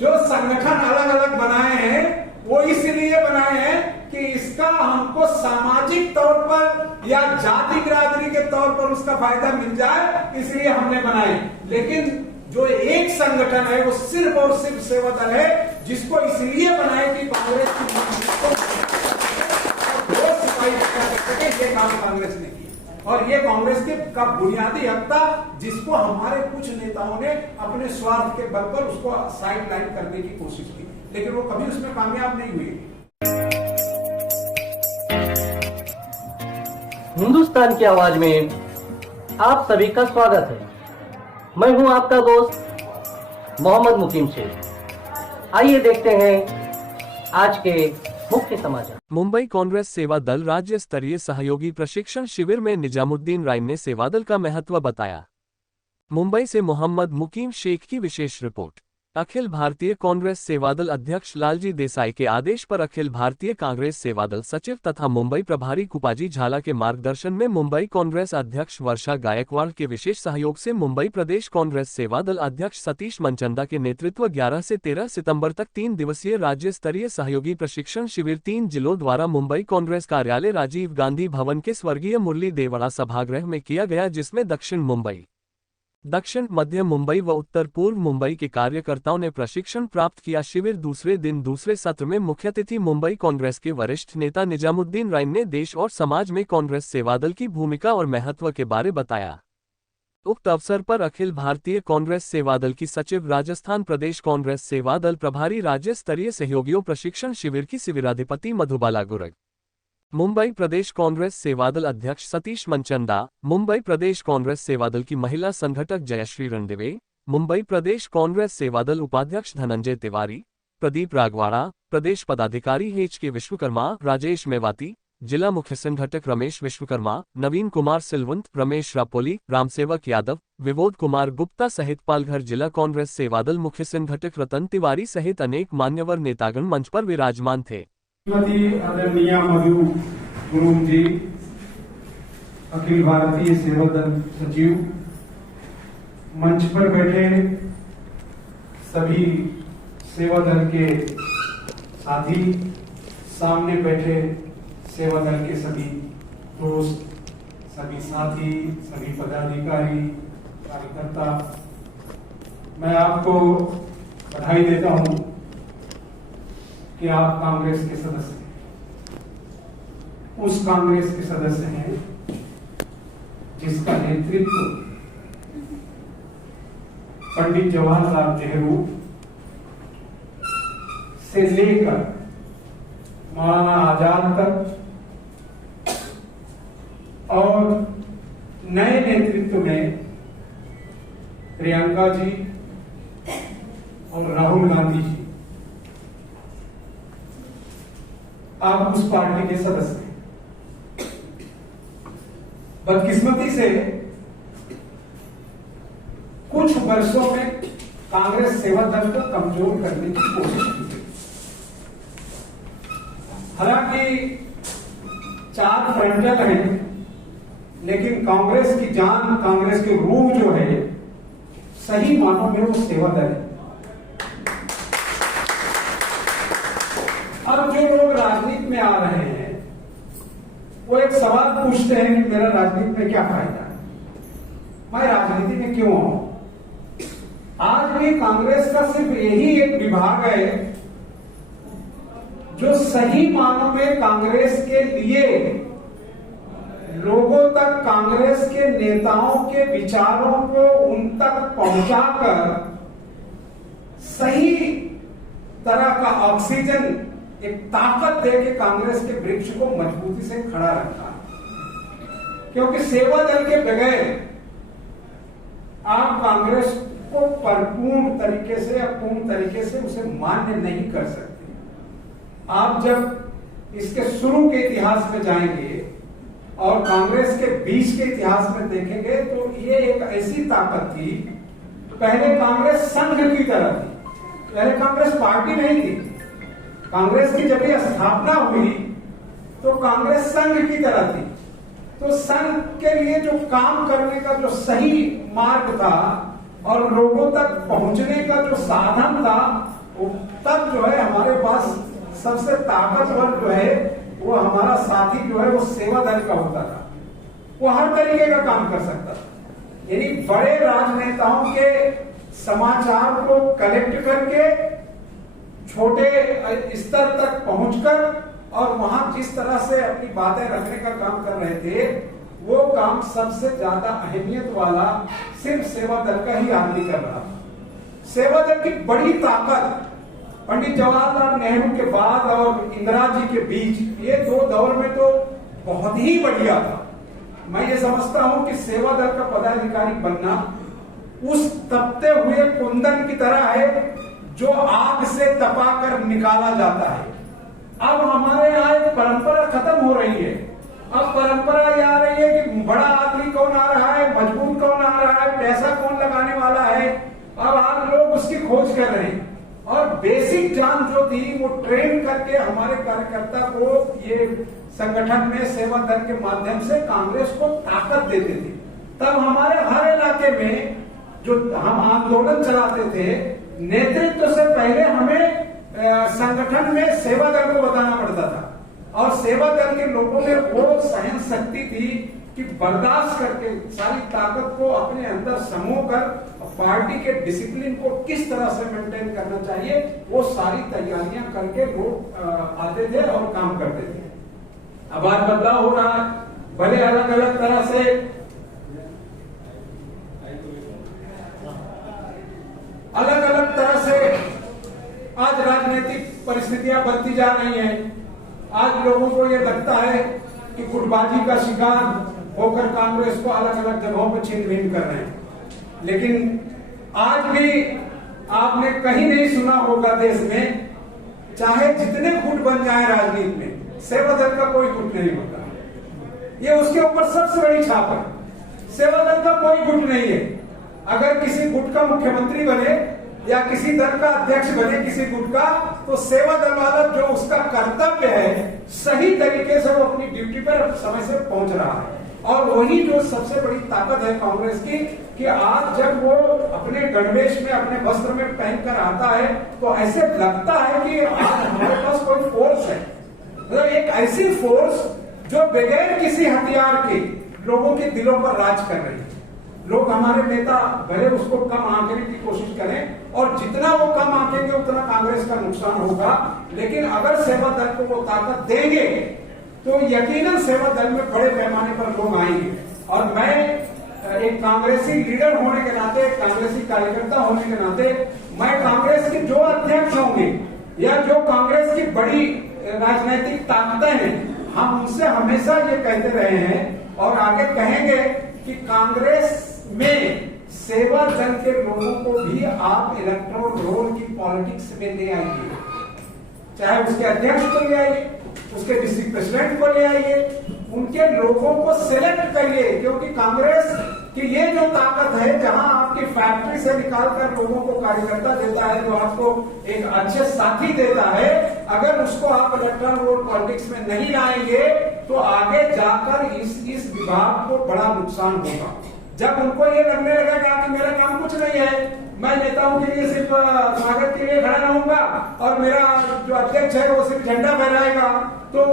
जो संगठन अलग अलग बनाए हैं वो इसलिए बनाए हैं कि इसका हमको सामाजिक तौर पर या जाति बिरादरी के तौर पर उसका फायदा मिल जाए, इसलिए हमने बनाए। लेकिन जो एक संगठन है वो सिर्फ और सिर्फ सेवा दल है, जिसको इसलिए बनाए कि कांग्रेस की ये काम कांग्रेस ने किया और ये कांग्रेस के का बुनियादी हक था, जिसको हमारे कुछ नेताओं ने अपने स्वार्थ के बल पर उसको साइड लाइन करने की कोशिश की, लेकिन वो कभी उसमें कामयाब नहीं हुई। हिंदुस्तान की आवाज में आप सभी का स्वागत है। मैं हूं आपका दोस्त मोहम्मद मुकीम शेख। आइए देखते हैं आज के मुख्य समाचार। मुंबई कांग्रेस सेवा दल राज्य स्तरीय सहयोगी प्रशिक्षण शिविर में निजामुद्दीन राइन ने सेवा दल का महत्व बताया। मुंबई से मोहम्मद मुकीम शेख की विशेष रिपोर्ट। अखिल भारतीय कांग्रेस सेवादल अध्यक्ष लालजी देसाई के आदेश पर अखिल भारतीय कांग्रेस सेवादल सचिव तथा मुंबई प्रभारी कुपाजी झाला के मार्गदर्शन में मुंबई कांग्रेस अध्यक्ष वर्षा गायकवाड़ के विशेष सहयोग से मुंबई प्रदेश कांग्रेस सेवादल अध्यक्ष सतीश मनचंदा के नेतृत्व 11 से 13 सितंबर तक 3 दिवसीय राज्य स्तरीय सहयोगी प्रशिक्षण शिविर 3 जिलों द्वारा मुंबई कांग्रेस कार्यालय राजीव गांधी भवन के स्वर्गीय मुरली देवड़ा सभागृह में किया गया, जिसमें दक्षिण मुंबई, दक्षिण मध्य मुंबई व उत्तर पूर्व मुंबई के कार्यकर्ताओं ने प्रशिक्षण प्राप्त किया। शिविर दूसरे दिन दूसरे सत्र में मुख्य अतिथि मुंबई कांग्रेस के वरिष्ठ नेता निजामुद्दीन राइन ने देश और समाज में कांग्रेस सेवादल की भूमिका और महत्व के बारे बताया। उक्त अवसर पर अखिल भारतीय कांग्रेस सेवादल की सचिव, राजस्थान प्रदेश कांग्रेस सेवादल प्रभारी, राज्य स्तरीय सहयोगियों प्रशिक्षण शिविर की शिविराधिपति मधुबाला गुरग, मुंबई प्रदेश कांग्रेस सेवादल अध्यक्ष सतीश मनचंदा, मुंबई प्रदेश कांग्रेस सेवादल की महिला संगठक जयश्री रणदिवे, मुंबई प्रदेश कांग्रेस सेवादल उपाध्यक्ष धनंजय तिवारी, प्रदीप रागवाड़ा, प्रदेश पदाधिकारी एच.के. विश्वकर्मा, राजेश मेवाती, जिला मुख्य संगठक रमेश विश्वकर्मा, नवीन कुमार सिलवंत, रमेश रापोली, रामसेवक यादव, विबोध कुमार गुप्ता सहित पालघर जिला कांग्रेस सेवादल मुख्य संगठक रतन तिवारी सहित अनेक मान्यवर नेतागण मंच पर विराजमान थे। आदरणीय मधु गुरुंग जी, अखिल भारतीय सेवादल सचिव, मंच पर बैठे सभी सेवादल के साथी, सामने बैठे सेवादल के सभी दोस्त, सभी साथी, सभी पदाधिकारी, कार्यकर्ता, मैं आपको बधाई देता हूं कि आप कांग्रेस के सदस्य हैं, उस कांग्रेस के सदस्य हैं जिसका नेतृत्व पंडित जवाहरलाल नेहरू से लेकर मौलाना आजाद तक और नए नेतृत्व में प्रियंका जी और राहुल गांधी जी, आप उस पार्टी के सदस्य हैं। बदकिस्मती से कुछ वर्षों में कांग्रेस सेवा दल को कमजोर करने की कोशिश की गई। हालांकि 4 फ्रंटल हैं, लेकिन कांग्रेस की जान, कांग्रेस की रूह जो है, सही मानों में वो सेवा दल है। अब जो लोग राजनीति में आ रहे हैं वो एक सवाल पूछते हैं कि मेरा राजनीति में क्या फायदा है, मैं राजनीति में क्यों आऊं। आज भी कांग्रेस का सिर्फ यही एक विभाग है जो सही मानों में कांग्रेस के लिए लोगों तक, कांग्रेस के नेताओं के विचारों को उन तक पहुंचाकर सही तरह का ऑक्सीजन, एक ताकत दे के कांग्रेस के वृक्ष को मजबूती से खड़ा रखा है। क्योंकि सेवा दल के बगैर आप कांग्रेस को परिपूर्ण तरीके से या पूर्ण तरीके से उसे मान्य नहीं कर सकते। आप जब इसके शुरू के इतिहास में जाएंगे और कांग्रेस के बीच के इतिहास में देखेंगे तो ये एक ऐसी ताकत थी। पहले कांग्रेस संघ की तरह थी, पहले कांग्रेस पार्टी नहीं थी। कांग्रेस की जब ये स्थापना हुई तो कांग्रेस संघ की तरह थी। तो संघ के लिए जो काम करने का जो सही मार्ग था और लोगों तक पहुंचने का जो साधन था, तब जो है हमारे पास सबसे ताकतवर जो है वो हमारा साथी जो है वो सेवा दल का होता था। वो हर तरीके का काम कर सकता था। यानी बड़े राजनेताओं के समाचार को कलेक्ट करके छोटे स्तर तक पहुंचकर और वहां जिस तरह से अपनी बातें रखने का काम कर रहे थे, वो काम सबसे ज्यादा अहमियत वाला सिर्फ सेवा दल का ही आदमी कर रहा था। सेवा दल की बड़ी ताकत पंडित जवाहरलाल नेहरू के बाद और इंदिरा जी के बीच ये दो दौर में तो बहुत ही बढ़िया था। मैं ये समझता हूं कि सेवा दल का पदाधिकारी बनना उस तपते हुए कुंदन की तरह है जो आग से तपाकर निकाला जाता है। अब हमारे यहाँ एक परंपरा खत्म हो रही है। अब परंपरा ये आ रही है कि बड़ा आदमी कौन आ रहा है, मजबूत कौन आ रहा है, पैसा कौन लगाने वाला है। अब आप लोग उसकी खोज कर रहे हैं और बेसिक जान जो थी वो ट्रेन करके हमारे कार्यकर्ता को ये संगठन में सेवा दल के माध्यम से कांग्रेस को ताकत देते थे। तब हमारे हर इलाके में जो हम आंदोलन चलाते थे, नेतृत्व से पहले हमें संगठन में सेवा दल को बताना पड़ता था और सेवा दल के लोगों में वो सहन शक्ति थी कि बर्दाश्त करके सारी ताकत को अपने अंदर समो कर पार्टी के डिसिप्लिन को किस तरह से मेंटेन करना चाहिए वो सारी तैयारियां करके लोग आते थे और काम करते थे। अब आज बदलाव हो रहा है, भले अलग अलग तरह से आज राजनीतिक परिस्थितियां बनती जा रही हैं। आज लोगों को यह लगता है कि गुटबाजी का शिकार होकर कांग्रेस को अलग अलग जगहों पर छीन भिन कर रहे हैं। लेकिन आज भी आपने कहीं नहीं सुना होगा देश में, चाहे जितने गुट बन जाए राजनीति में, सेवा दल का कोई गुट नहीं होता। ये उसके ऊपर सबसे बड़ी छाप है। सेवा दल का कोई गुट नहीं है। अगर किसी गुट का मुख्यमंत्री बने या किसी दल का अध्यक्ष बने किसी गुट का, तो सेवा दल वाला जो उसका कर्तव्य है सही तरीके से वो अपनी ड्यूटी पर समय से पहुंच रहा है। और वही जो सबसे बड़ी ताकत है कांग्रेस की कि आज जब वो अपने गणवेश में अपने वस्त्र में पहनकर आता है तो ऐसे लगता है कि आज हमारे पास कोई फोर्स है, मतलब एक ऐसी फोर्स जो बगैर किसी हथियार के लोगों के दिलों पर राज कर रही है। लोग हमारे नेता भले उसको कम आंकने की कोशिश करें और जितना वो कम आंकेंगे उतना कांग्रेस का नुकसान होगा, लेकिन अगर सेवा दल को वो ताकत देंगे तो यकीनन सेवा दल में बड़े पैमाने पर लोग आएंगे। और मैं एक कांग्रेसी लीडर होने के नाते, एक कांग्रेसी कार्यकर्ता होने के नाते, मैं कांग्रेस के जो अध्यक्ष होंगे या जो कांग्रेस की बड़ी राजनीतिक ताकतें हैं, हम उनसे हमेशा ये कहते रहे हैं और आगे कहेंगे कि कांग्रेस में सेवा दल के लोगों को भी आप इलेक्टोरल रोल की पॉलिटिक्स में ले आइए। चाहे उसके अध्यक्ष को ले आइए, उसके डिस्ट्रिक्ट प्रेसिडेंट को ले आइए, उनके लोगों को सिलेक्ट करिए। क्योंकि कांग्रेस की ये जो ताकत है, जहां आपकी फैक्ट्री से निकालकर लोगों को कार्यकर्ता देता है, जो आपको एक अच्छे साथी देता है, अगर उसको आप इलेक्टोरल रोल पॉलिटिक्स में नहीं लाएंगे तो आगे जाकर इस विभाग को बड़ा नुकसान होगा। जब उनको ये लगने लगेगा कि मेरा काम कुछ नहीं है, मैं नेताओं के लिए सिर्फ स्वागत के लिए खड़ा रहूंगा और मेरा जो अध्यक्ष है वो सिर्फ झंडा फहराएगा, तो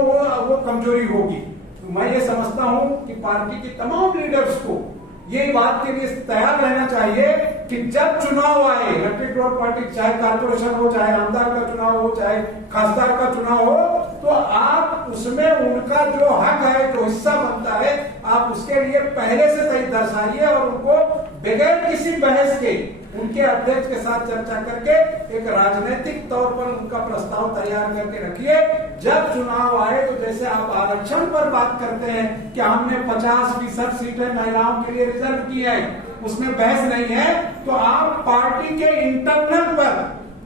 वो कमजोरी होगी। तो मैं ये समझता हूं कि पार्टी की तमाम लीडर्स को ये बात के लिए तैयार रहना चाहिए कि जब चुनाव आए, इलेक्ट्रिक रोड पॉलिटिक्स, चाहे कारपोरेशन हो, चाहे आमदार का चुनाव हो, चाहे खासदार का चुनाव हो, तो आप उसमें उनका जो हक है, जो हिस्सा बनता है, आप उसके लिए पहले से तय दर्शाइए और उनको बगैर किसी बहस के उनके अध्यक्ष के साथ चर्चा करके एक राजनीतिक तौर पर उनका प्रस्ताव तैयार करके रखिए। जब चुनाव आए तो जैसे आप आरक्षण पर बात करते हैं कि हमने 50% सीटें महिलाओं के लिए रिजर्व की है, उसमें बहस नहीं है, तो आप पार्टी के इंटरनल पर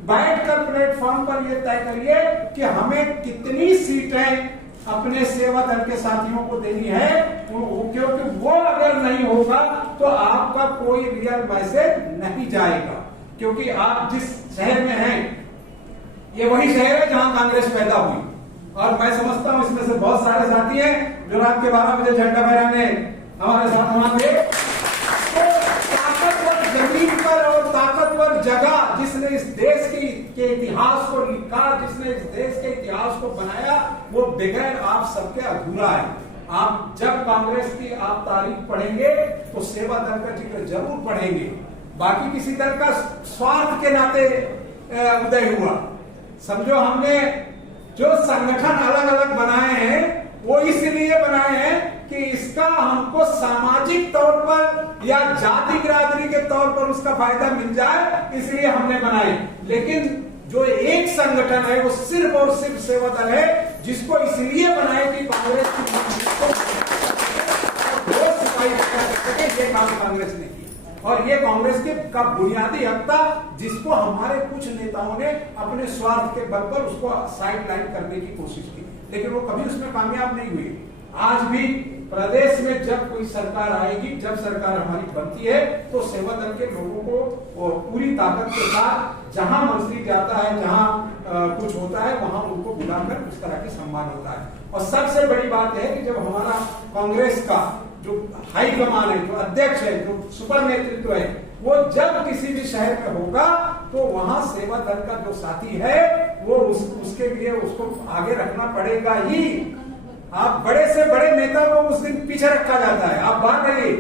बैठकर प्लेटफॉर्म पर यह तय करिए कि हमें कितनी सीटें अपने सेवा दल के साथियों को देनी है, क्योंकि वो अगर नहीं होगा तो आपका कोई रियल मैसेज नहीं जाएगा। क्योंकि आप जिस शहर में हैं ये वही शहर है जहां कांग्रेस पैदा हुई, और मैं समझता हूं इसमें से बहुत सारे साथी हैं जो रात के 12 बजे झंडा फहराने हमारे साथ वहां थे। तो ताकतवर जमीन पर और ताकतवर जगह, जिसने इस देश के इतिहास को लिखा, जिसने इस देश के इतिहास को बनाया, वो बगैर आप सबके अधूरा है। आप जब कांग्रेस की आप तारीख पढ़ेंगे तो सेवा दल का जिक्र जरूर पढ़ेंगे। बाकी किसी दल का स्वार्थ के नाते उदय हुआ। समझो हमने जो संगठन अलग अलग बनाए हैं वो इसलिए बनाए हैं कि इसका हमको सामाजिक तौर पर या जाति बिरादरी के तौर पर उसका फायदा मिल जाए, इसलिए हमने बनाए। लेकिन जो एक संगठन है वो सिर्फ और सिर्फ सेवा दल है, जिसको इसलिए बनाए कि कांग्रेस की ये काम कांग्रेस ने किया और ये कांग्रेस के का बुनियादी हक था, जिसको हमारे कुछ नेताओं ने अपने स्वार्थ के बल पर उसको साइड लाइन करने की कोशिश की, लेकिन वो कभी उसमें कामयाब नहीं हुई। आज भी प्रदेश में जब कोई सरकार आएगी, जब सरकार हमारी बनती है, तो सेवा दल के लोगों को पूरी ताकत के साथ जहां मंत्री जाता है, जहां कुछ होता है, वहां उनको बुलाकर उस तरह के सम्मान होता है। और सबसे बड़ी बात है कि जब हमारा कांग्रेस का जो हाईकमान है, जो अध्यक्ष है, जो सुपर नेतृत्व है, वो जब किसी भी शहर में होगा तो वहां सेवा दल का जो साथी है वो उसके लिए उसको आगे रखना पड़ेगा ही। आप बड़े से बड़े नेता को उस दिन पीछे रखा जाता है। आप बात रहिए,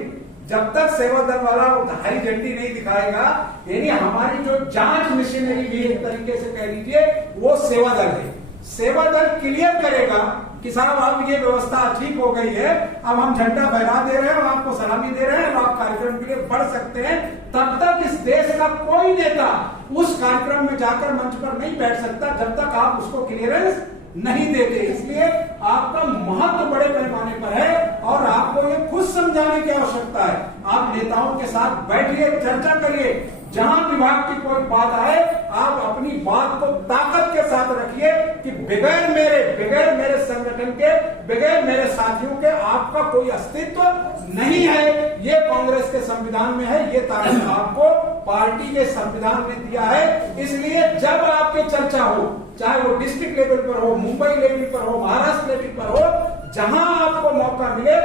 जब तक सेवा दल वाला हरी झंडी नहीं दिखाएगा, यानी हमारी जो जांच मशीनरी भी एक तरीके से कह लीजिए वो सेवा दल है। सेवा दल क्लियर करेगा कि साहब अब ये व्यवस्था ठीक हो गई है, अब हम झंडा फहरा दे रहे हैं, आपको सलामी दे रहे हैं, आप कार्यक्रम के लिए बढ़ सकते हैं। तब तक इस देश का कोई नेता उस कार्यक्रम में जाकर मंच पर नहीं बैठ सकता जब तक आप उसको क्लियरेंस नहीं देते। इसलिए आपका महत्व बड़े पैमाने पर है और आपको ये खुद समझाने की आवश्यकता है। आप नेताओं के साथ बैठिए, चर्चा करिए, जहां विभाग की कोई बात आए आप अपनी बात को ताकत के साथ रखिए कि बगैर मेरे संगठन के, बगैर मेरे साथियों के आपका कोई अस्तित्व नहीं है। ये कांग्रेस के संविधान में है, ये ताकत आपको पार्टी के संविधान ने दिया है। इसलिए जब आपकी चर्चा हो, चाहे वो डिस्ट्रिक्ट लेवल पर हो, मुंबई लेवल पर हो, महाराष्ट्र लेवल पर हो, जहां आपको मौका मिले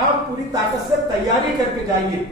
आप पूरी ताकत से तैयारी करके जाइए।